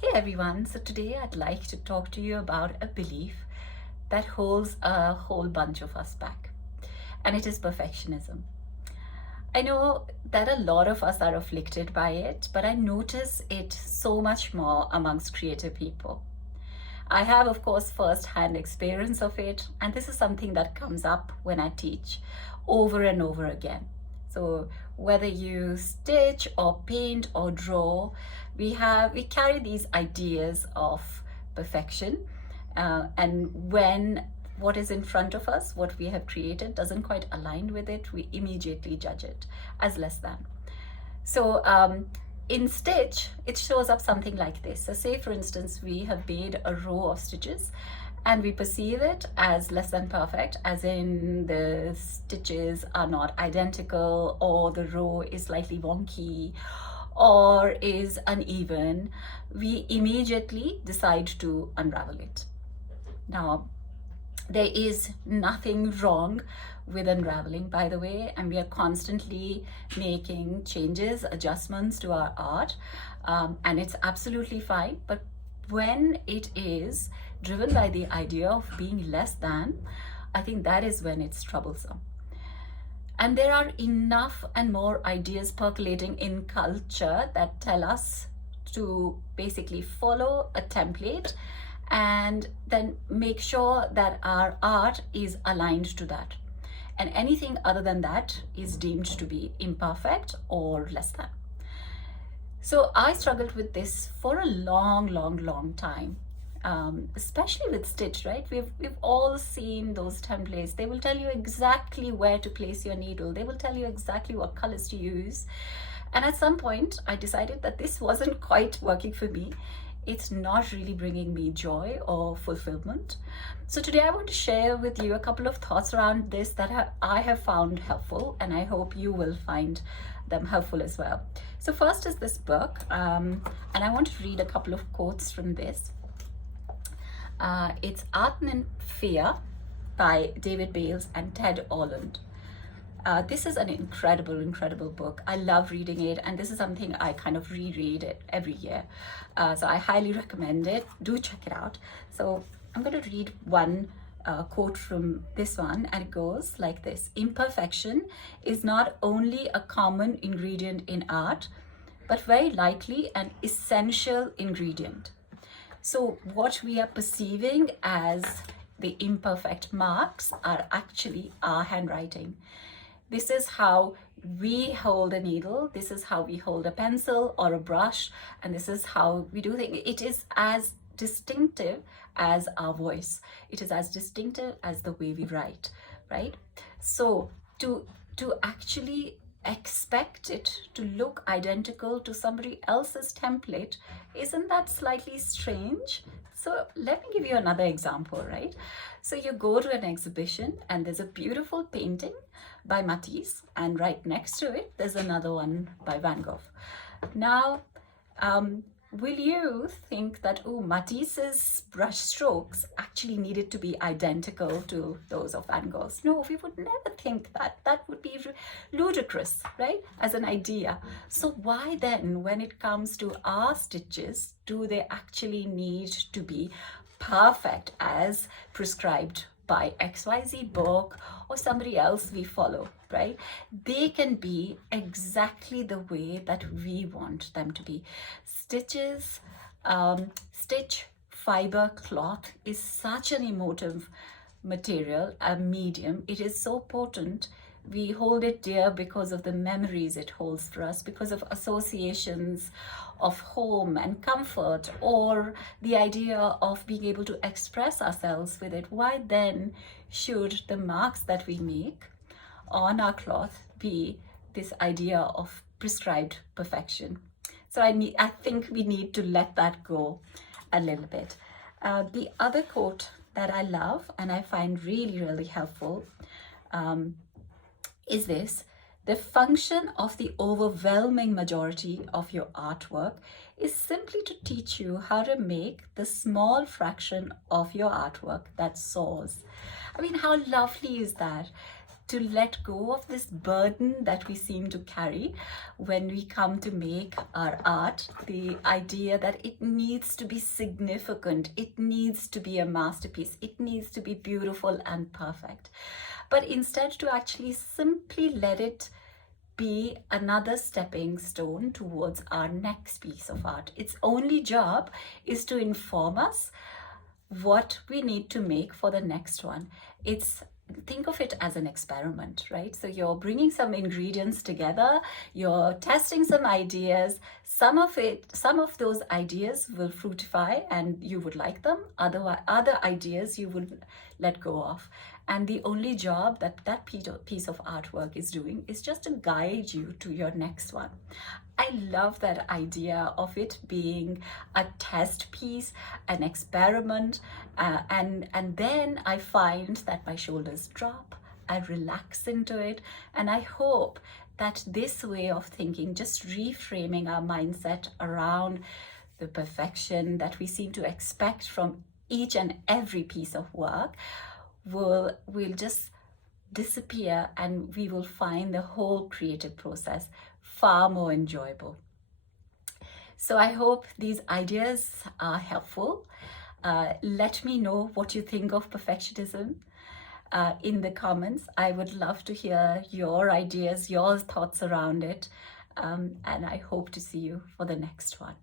Hey everyone, so today I'd like to talk to you about a belief that holds a whole bunch of us back, and it is perfectionism. I know that a lot of us are afflicted by it, but I notice it so much more amongst creative people. I have, of course, first-hand experience of it, and this is something that comes up when I teach over and over again. So whether you stitch or paint or draw, we carry these ideas of perfection, and when what is in front of us, what we have created, doesn't quite align with it, we immediately judge it as less than. So in stitch, it shows up something like this. So say, for instance, we have made a row of stitches and we perceive it as less than perfect, as in the stitches are not identical, or the row is slightly wonky, or is uneven. We immediately decide to unravel it. Now, there is nothing wrong with unraveling, by the way, and we are constantly making changes, adjustments to our art, and it's absolutely fine. But when it is driven by the idea of being less than, I think that is when it's troublesome. And there are enough and more ideas percolating in culture that tell us to basically follow a template and then make sure that our art is aligned to that. And anything other than that is deemed to be imperfect or less than. So I struggled with this for a long time. Especially with stitch, right? We've all seen those templates. They will tell you exactly where to place your needle. They will tell you exactly what colors to use. And at some point, I decided that this wasn't quite working for me. It's not really bringing me joy or fulfillment. So today I want to share with you a couple of thoughts around this that I have found helpful, and I hope you will find them helpful as well. So first is this book, and I want to read a couple of quotes from this. It's Art and Fear by David Bayles and Ted Orland. This is an incredible book. I love reading it, and this is something I kind of reread it every year. So I highly recommend it. Do check it out. So I'm going to read one quote from this one, and it goes like this: "Imperfection is not only a common ingredient in art, but very likely an essential ingredient." So what we are perceiving as the imperfect marks are actually our handwriting. This is how we hold a needle, this is how we hold a pencil or a brush, and this is how we do things. It is as distinctive as our voice. It is as distinctive as the way we write, right? So to actually expect it to look identical to somebody else's template, isn't that slightly strange? So let me give you another example, right? So you go to an exhibition and there's a beautiful painting by Matisse, and right next to it there's another one by Van Gogh. Now will you think that, oh, Matisse's brush strokes actually needed to be identical to those of Van Gogh's? No, we would never think that. That would be ludicrous, right, as an idea. So why then, when it comes to our stitches, do they actually need to be perfect as prescribed by XYZ book or somebody else we follow, right? They can be exactly the way that we want them to be. Stitches, stitch fiber cloth is such an emotive material, a medium. It is so potent. We hold it dear because of the memories it holds for us, because of associations of home and comfort, or the idea of being able to express ourselves with it. Why then should the marks that we make on our cloth be this idea of prescribed perfection? So I think we need to let that go a little bit. The other quote that I love and I find really helpful is this: "The function of the overwhelming majority of your artwork is simply to teach you how to make the small fraction of your artwork that soars." I mean, how lovely is that? to let go of this burden that we seem to carry when we come to make our art. The idea that it needs to be significant, it needs to be a masterpiece, it needs to be beautiful and perfect. But instead to actually simply let it be another stepping stone towards our next piece of art. Its only job is to inform us what we need to make for the next one. Think of it as an experiment, right? So you're bringing some ingredients together, you're testing some ideas. Some of those ideas will fructify and you would like them. Other ideas you would let go of. And the only job that piece of artwork is doing is just to guide you to your next one. I love that idea of it being a test piece, an experiment, and then I find that my shoulders drop, I relax into it, and I hope that this way of thinking, just reframing our mindset around the perfection that we seem to expect from each and every piece of work, will just disappear, and we will find the whole creative process far more enjoyable. So I hope these ideas are helpful. Let me know what you think of perfectionism in the comments. I would love to hear your ideas, your thoughts around it. And I hope to see you for the next one.